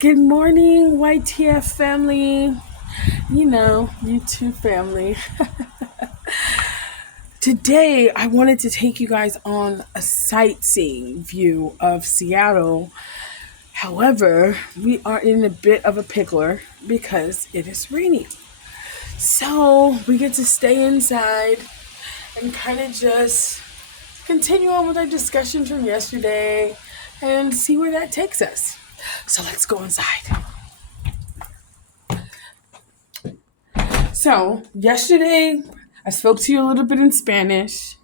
Good morning, YTF family. YouTube family. Today, I wanted to take you guys on a sightseeing view of Seattle. However, we are in a bit of a pickler because it is raining. So, we get to stay inside and kind of just continue on with our discussion from yesterday and see where that takes us. So, let's go inside. So, yesterday, I spoke to you a little bit in Spanish,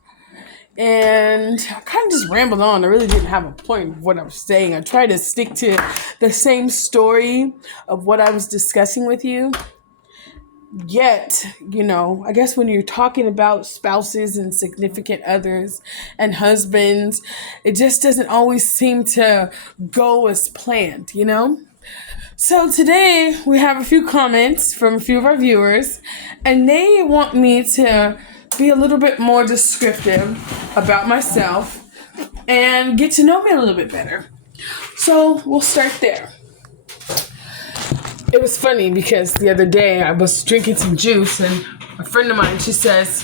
and I kind of just rambled on. I really didn't have a point of what I was saying. I tried to stick to the same story of what I was discussing with you. Yet, I guess when you're talking about spouses and significant others and husbands, it just doesn't always seem to go as planned. So today we have a few comments from a few of our viewers, and they want me to be a little bit more descriptive about myself and get to know me a little bit better. So we'll start there. It was funny because the other day I was drinking some juice, and a friend of mine, she says,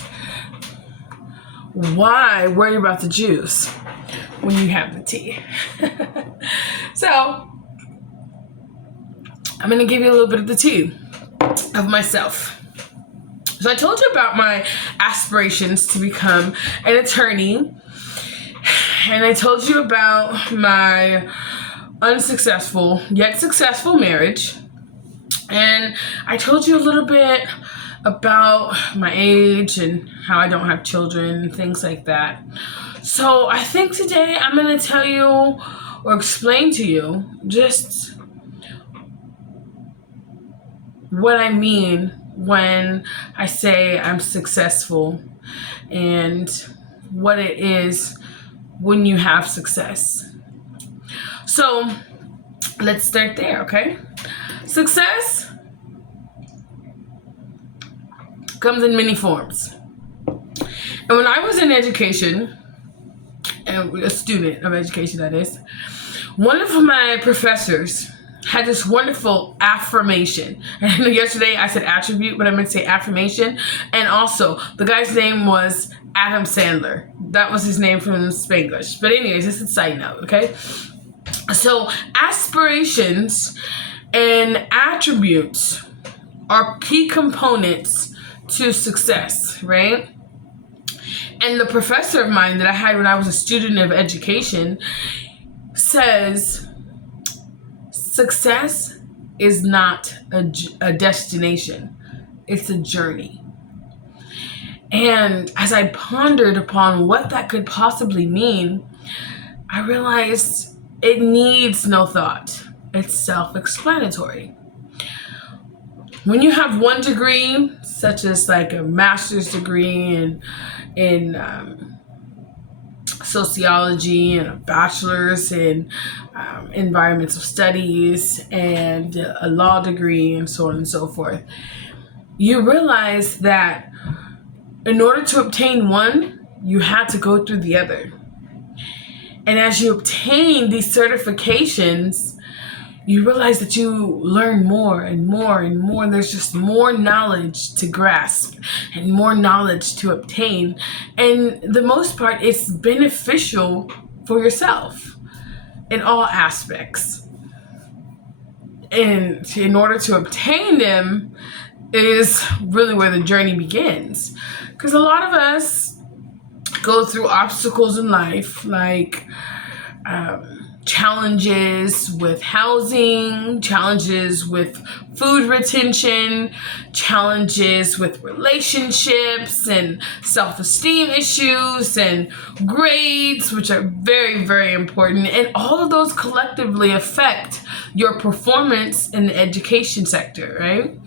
"Why worry about the juice when you have the tea?" So I'm going to give you a little bit of the tea of myself. So I told you about my aspirations to become an attorney, and I told you about my unsuccessful yet successful marriage, and I told you a little bit about my age and how I don't have children and things like that. So I think today I'm going to tell you or explain to you just what I mean when I say I'm successful and what it is when you have success. So let's start there, okay? Success comes in many forms. And when I was in education, and a student of education that is, one of my professors had this wonderful affirmation. And yesterday I said attribute, but I meant to say affirmation. And also, the guy's name was Adam Sandler. That was his name from Spanglish. But anyways, this is a side note, okay? So aspirations and attributes are key components to success, right? And the professor of mine that I had when I was a student of education says, success is not a destination, it's a journey. And as I pondered upon what that could possibly mean, I realized it needs no thought. It's self-explanatory. When you have one degree, such as like a master's degree in sociology and a bachelor's in environmental studies and a law degree and so on and so forth, you realize that in order to obtain one, you had to go through the other. And as you obtain these certifications, you realize that you learn more and more and more, and there's just more knowledge to grasp and more knowledge to obtain. And the most part, it's beneficial for yourself in all aspects. And in order to obtain them is really where the journey begins. Because a lot of us go through obstacles in life, like challenges with housing, challenges with food retention, challenges with relationships and self-esteem issues and grades, which are very, very important. And all of those collectively affect your performance in the education sector, right?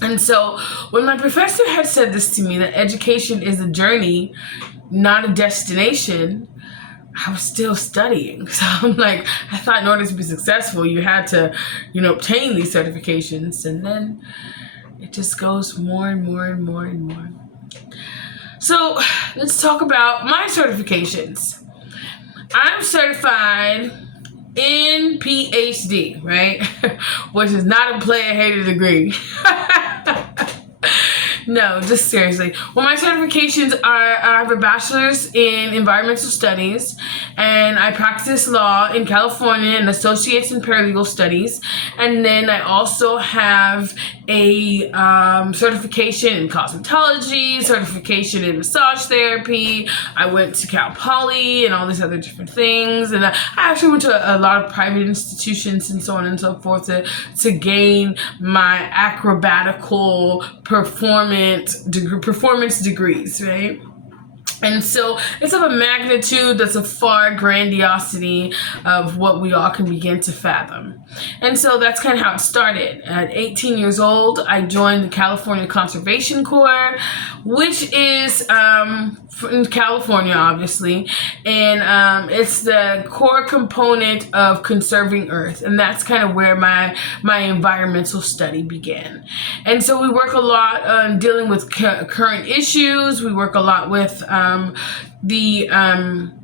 And so when my professor had said this to me, that education is a journey, not a destination, I was still studying. So I'm like, I thought in order to be successful, you had to, obtain these certifications. And then it just goes more and more and more and more. So let's talk about my certifications. I'm certified in PhD, right? Which is not a player-hated degree. No, just seriously. Well, my certifications are I have a bachelor's in environmental studies, and I practice law in California and associates in paralegal studies. And then I also have a certification in cosmetology, certification in massage therapy. I went to Cal Poly and all these other different things. And I actually went to a lot of private institutions and so on and so forth to gain my acrobatical performance degrees, right? And so it's of a magnitude that's a far grandiosity of what we all can begin to fathom. And so that's kind of how it started. At 18 years old, I joined the California Conservation Corps, which is in California, obviously. And it's the core component of conserving Earth. And that's kind of where my environmental study began. And so we work a lot on dealing with current issues. We work a lot with the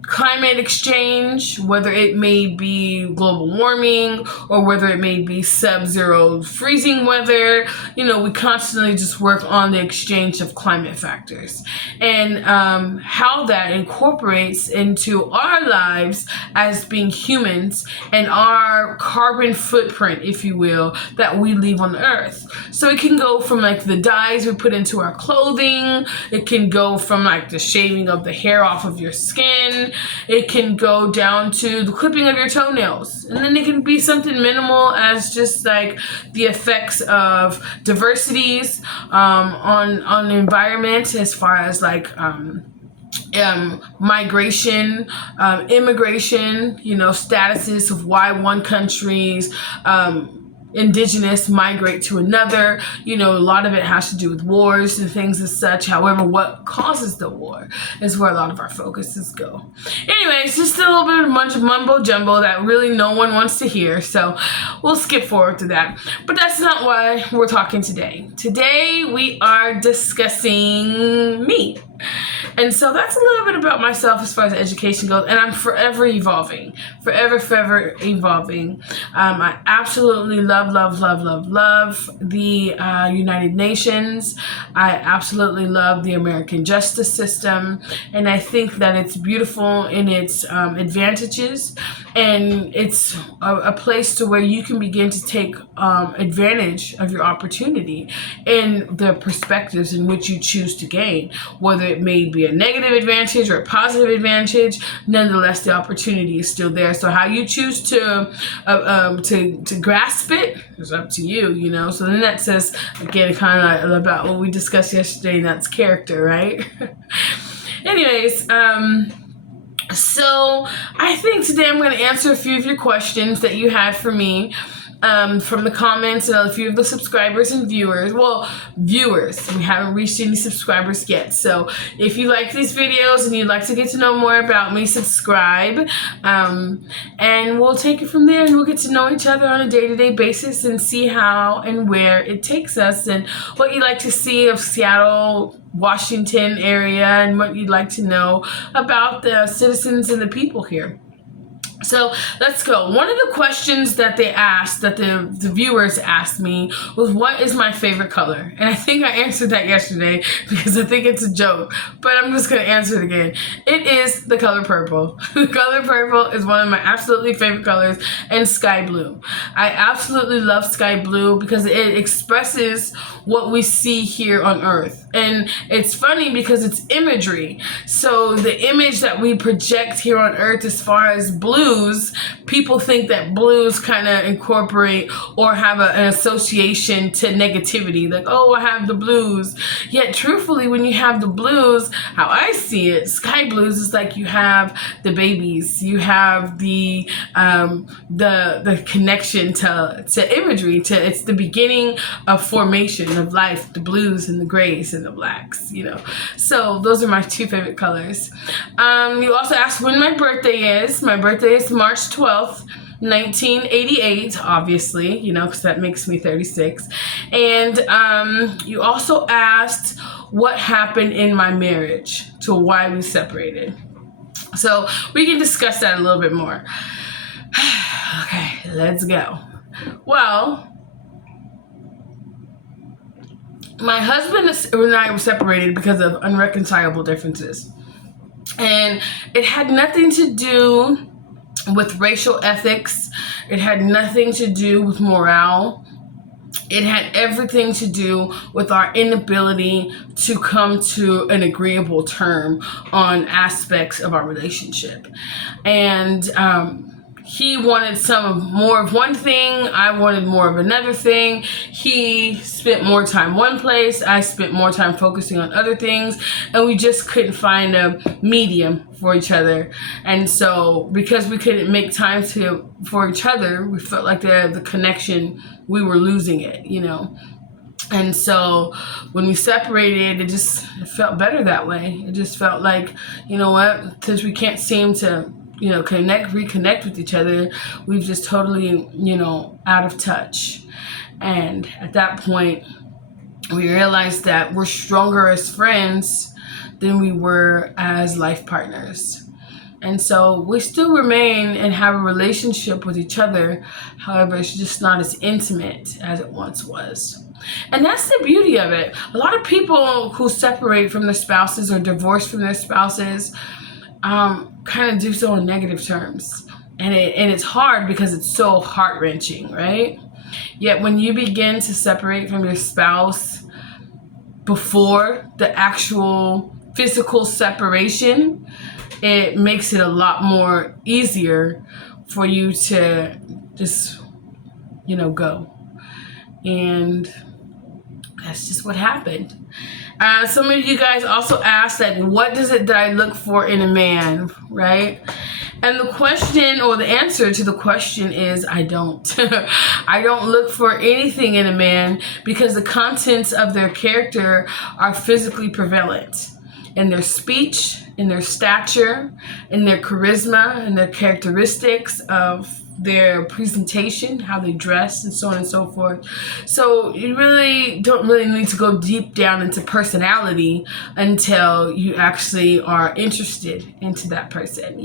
climate exchange, whether it may be global warming or whether it may be sub-zero freezing weather. You know, we constantly just work on the exchange of climate factors and how that incorporates into our lives as being humans and our carbon footprint, if you will, that we leave on the earth. So it can go from like the dyes we put into our clothing. It can go from like the shaving of the hair off of your skin. It can go down to the clipping of your toenails. And then it can be something minimal as just like the effects of diversities on the environment, as far as like migration, immigration, you know, statuses of why one country's indigenous migrate to another. You know, a lot of it has to do with wars and things as such. However, what causes the war is where a lot of our focuses go. Anyways, just a little bit of a bunch of mumbo jumbo that really no one wants to hear, so we'll skip forward to that. But that's not why we're talking today. Today we are discussing me. And so that's a little bit about myself as far as education goes. And I'm forever evolving. Forever evolving. I absolutely love the United Nations. I absolutely love the American justice system. And I think that it's beautiful in its advantages. And it's a place to where you can begin to take advantage of your opportunity and the perspectives in which you choose to gain, whether it may be a negative advantage or a positive advantage. Nonetheless, the opportunity is still there. So how you choose to grasp it is up to you, you know. So then that says, again, kind of about what we discussed yesterday, and that's character, right? Anyways, so I think today I'm going to answer a few of your questions that you had for me from the comments and a few of the subscribers and viewers. Well, viewers, we haven't reached any subscribers yet. So if you like these videos and you'd like to get to know more about me, subscribe. And we'll take it from there, and we'll get to know each other on a day-to-day basis and see how and where it takes us and what you'd like to see of Seattle, Washington area, and what you'd like to know about the citizens and the people here. So let's go. One of the questions that they asked, that the viewers asked me, was what is my favorite color? And I think I answered that yesterday because I think it's a joke, but I'm just going to answer it again. It is the color purple. The color purple is one of my absolutely favorite colors, and sky blue. I absolutely love sky blue because it expresses what we see here on Earth. And it's funny because it's imagery. So the image that we project here on Earth as far as blues, people think that blues kind of incorporate or have an association to negativity. Like, oh, I have the blues. Yet truthfully, when you have the blues, how I see it, sky blues is like you have the babies, you have the connection to imagery, it's the beginning of formation of life, the blues and the grays and the blacks, you know. So those are my two favorite colors. You also asked when my birthday is. My birthday is March 12th, 1988, obviously, you know, because that makes me 36. And you also asked what happened in my marriage to why we separated. So we can discuss that a little bit more. let's go. Well, my husband and I were separated because of unreconcilable differences. And it had nothing to do with racial ethics. It had nothing to do with morale. It had everything to do with our inability to come to an agreeable term on aspects of our relationship. And he wanted more of one thing. I wanted more of another thing. He spent more time one place. I spent more time focusing on other things. And we just couldn't find a medium for each other. And so because we couldn't make time for each other, we felt like the connection, we were losing it, And so when we separated, it felt better that way. It just felt like, you know what, since we can't seem to reconnect with each other, we've just totally, out of touch. And at that point, we realized that we're stronger as friends than we were as life partners. And so we still remain and have a relationship with each other. However, it's just not as intimate as it once was. And that's the beauty of it. A lot of people who separate from their spouses or divorce from their spouses kind of do so in negative terms. And it's hard because it's so heart-wrenching, right? Yet when you begin to separate from your spouse before the actual physical separation, it makes it a lot more easier for you to just, go. And that's just what happened. Some of you guys also asked, what is it that I look for in a man, right? And the question, or the answer to the question is, I don't. I don't look for anything in a man because the contents of their character are physically prevalent in their speech, in their stature, in their charisma, in their characteristics of their presentation, how they dress, and so on and so forth. So you don't really need to go deep down into personality until you actually are interested into that person.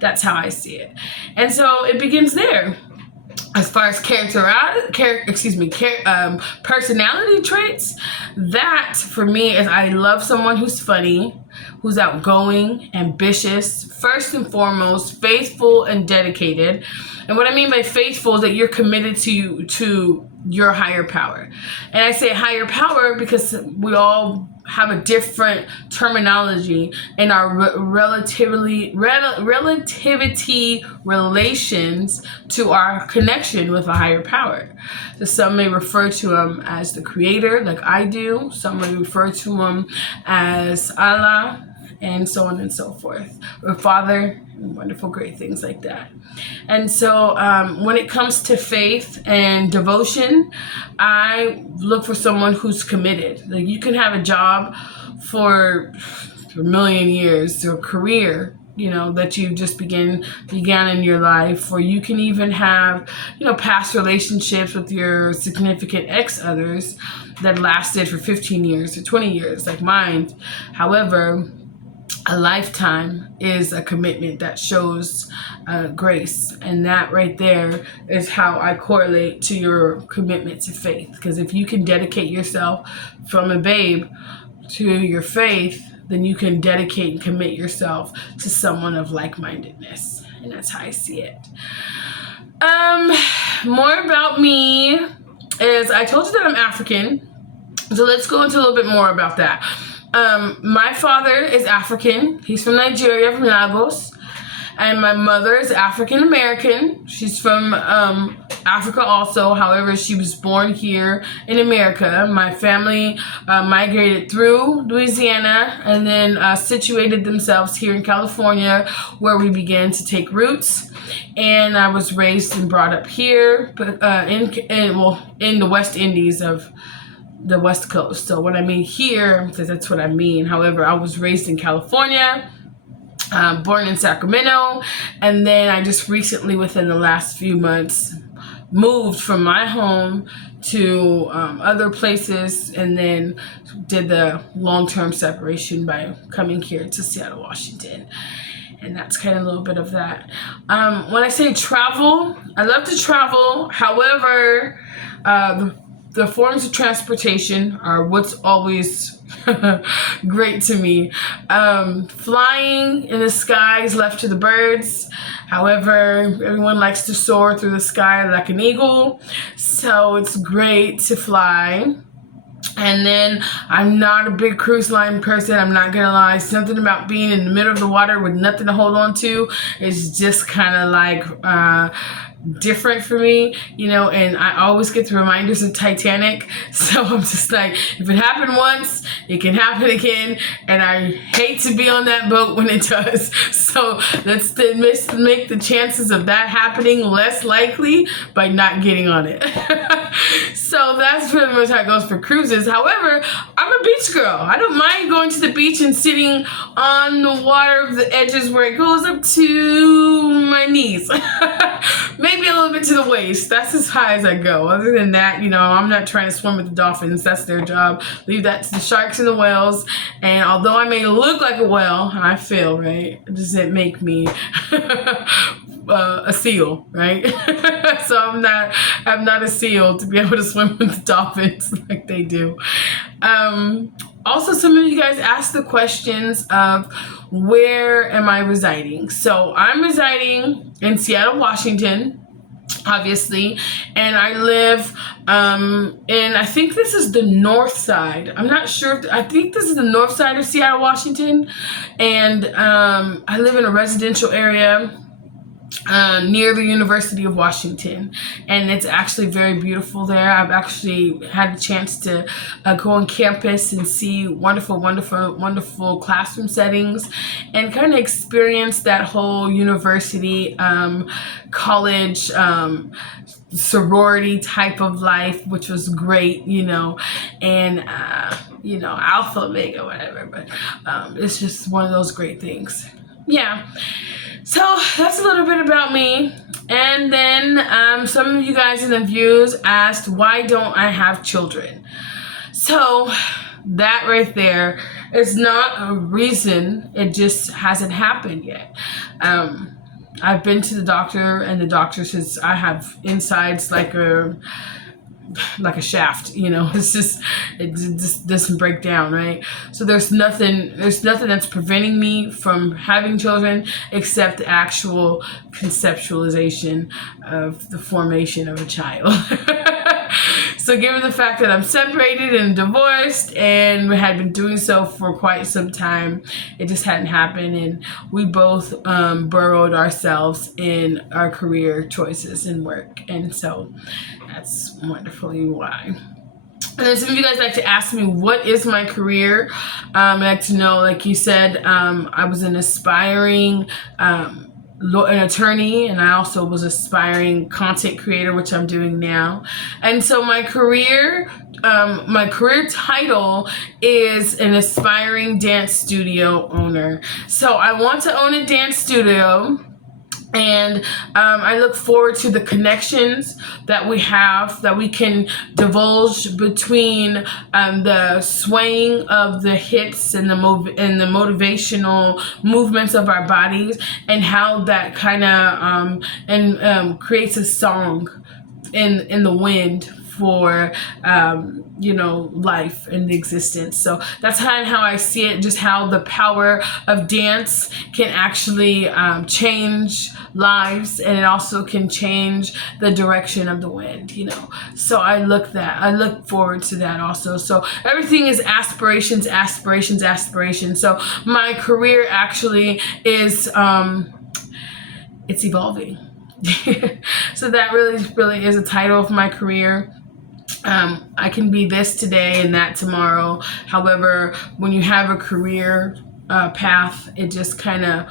That's how I see it. And so it begins there. As far as personality traits, that for me is I love someone who's funny, who's outgoing, ambitious, first and foremost, faithful and dedicated. And what I mean by faithful is that you're committed to your higher power. And I say higher power because we all have a different terminology in our relativity relations to our connection with a higher power. So some may refer to him as the creator, like I do. Some may refer to him as Allah, and so on and so forth, or Father, and wonderful, great things like that. And so when it comes to faith and devotion, I look for someone who's committed. Like, you can have a job for a million years, or a career, that you just began in your life, or you can even have, past relationships with your significant ex-others that lasted for 15 years or 20 years, like mine. However, a lifetime is a commitment that shows grace. And that right there is how I correlate to your commitment to faith. Because if you can dedicate yourself from a babe to your faith, then you can dedicate and commit yourself to someone of like-mindedness. And that's how I see it. More about me is, I told you that I'm African. So let's go into a little bit more about that. My father is African. He's from Nigeria, from Lagos. And my mother is African American. She's from Africa also. However, she was born here in America. My family migrated through Louisiana and then situated themselves here in California, where we began to take roots. And I was raised and brought up here, but in the West Indies of the West Coast. So when I mean here, because that's what I mean. However, I was raised in California, born in Sacramento, and then I just recently, within the last few months, moved from my home to other places, and then did the long-term separation by coming here to Seattle, Washington. And that's kind of a little bit of that. When I say travel, I love to travel. However, the forms of transportation are what's always great to me. Flying in the sky is left to the birds. However, everyone likes to soar through the sky like an eagle. So it's great to fly. And then I'm not a big cruise line person. I'm not gonna lie. Something about being in the middle of the water with nothing to hold on to is just kind of like different for me, you know. And I always get the reminders of Titanic. So I'm just like, if it happened once, it can happen again. And I hate to be on that boat when it does. So let's make the chances of that happening less likely by not getting on it. So that's pretty much how it goes for cruises. However, I'm a beach girl. I don't mind going to the beach and sitting on the water of the edges where it goes up to my knees. Maybe a little bit to the waist. That's as high as I go. Other than that, you know, I'm not trying to swim with the dolphins. That's their job. Leave that to the sharks and the whales. And although I may look like a whale, and I feel, right, it doesn't make me a seal, right? So I'm not a seal to be able to swim with the dolphins like they do. Also, some of you guys asked the questions of where am I residing? So I'm residing in Seattle, Washington, obviously, and I live in, I think this is the north side. I'm not sure. I think this is the north side of Seattle, Washington, and I live in a residential area near the University of Washington, and it's actually very beautiful there. I've actually had a chance to go on campus and see wonderful classroom settings and kind of experience that whole university, college, sorority type of life, which was great, you know, and you know, Alpha, Omega, whatever, but it's just one of those great things. Yeah. So that's a little bit about me. And then some of you guys in the views asked, why don't I have children? So that right there is not a reason. It just hasn't happened yet. I've been to the doctor, and the doctor says I have insides like a shaft, you know. It just doesn't break down, right? So there's nothing that's preventing me from having children except the actual conceptualization of the formation of a child. So given the fact that I'm separated and divorced and we had been doing so for quite some time, it just hadn't happened, and we both burrowed ourselves in our career choices and work, and so that's wonderfully why. And then some of you guys like to ask me, what is my career? I like to know, like you said, I was an aspiring an attorney, and I also was aspiring content creator, which I'm doing now. And so my career title is an aspiring dance studio owner. So I want to own a dance studio. And I look forward to the connections that we have, that we can divulge between the swaying of the hips and the motivational movements of our bodies, and how that kind of creates a song in the wind for you know, life and existence. So that's kind of how I see it, just how the power of dance can actually change lives, and it also can change the direction of the wind, you know. So I look forward to that also. So everything is aspirations. So my career actually is it's evolving. So that really is a title of my career. I can be this today and that tomorrow. However, when you have a career path, it just kind of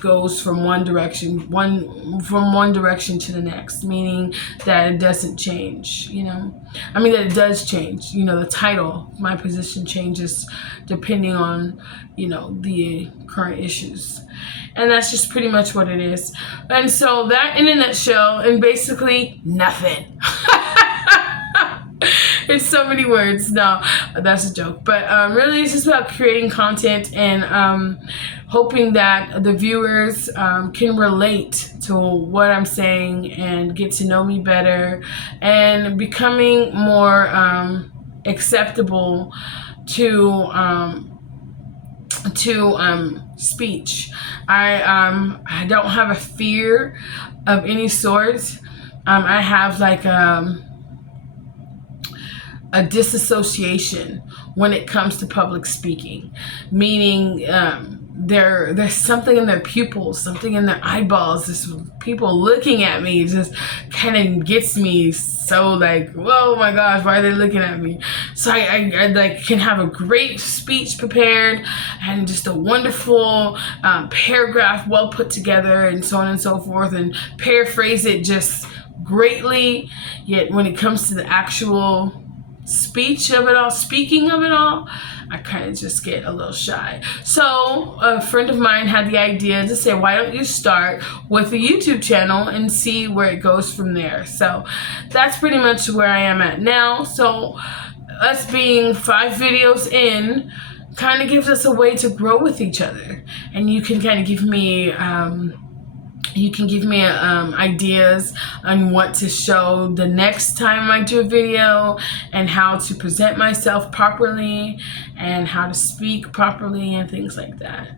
goes from one direction to the next, meaning that it doesn't change, you know. I mean, that it does change, you know. The title, my position changes depending on, you know, the current issues. And that's just pretty much what it is. And so that in a nutshell, and basically nothing. It's so many words. No, that's a joke. But really, it's just about creating content and hoping that the viewers can relate to what I'm saying and get to know me better and becoming more acceptable to speech. I don't have a fear of any sort. I have like a disassociation when it comes to public speaking, meaning there's something in their pupils, something in their eyeballs, this people looking at me just kind of gets me so like, whoa, my gosh, why are they looking at me? So I like can have a great speech prepared and just a wonderful paragraph well put together and so on and so forth, and paraphrase it just greatly, yet when it comes to the actual speech of it all, speaking of it all, I kind of just get a little shy. So a friend of mine had the idea to say, why don't you start with a YouTube channel and see where it goes from there? So that's pretty much where I am at now. So us being 5 videos in kind of gives us a way to grow with each other, and you can kind of give me ideas on what to show the next time I do a video, and how to present myself properly and how to speak properly and things like that.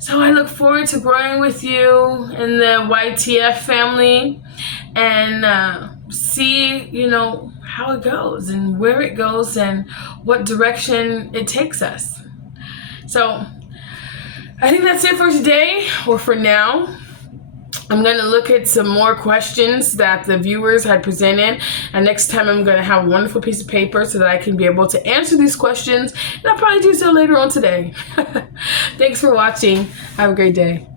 So I look forward to growing with you in the YTF family and see, you know, how it goes and where it goes and what direction it takes us. So I think that's it for today, or for now. I'm going to look at some more questions that the viewers had presented, and next time I'm going to have a wonderful piece of paper so that I can be able to answer these questions, and I'll probably do so later on today. Thanks for watching. Have a great day.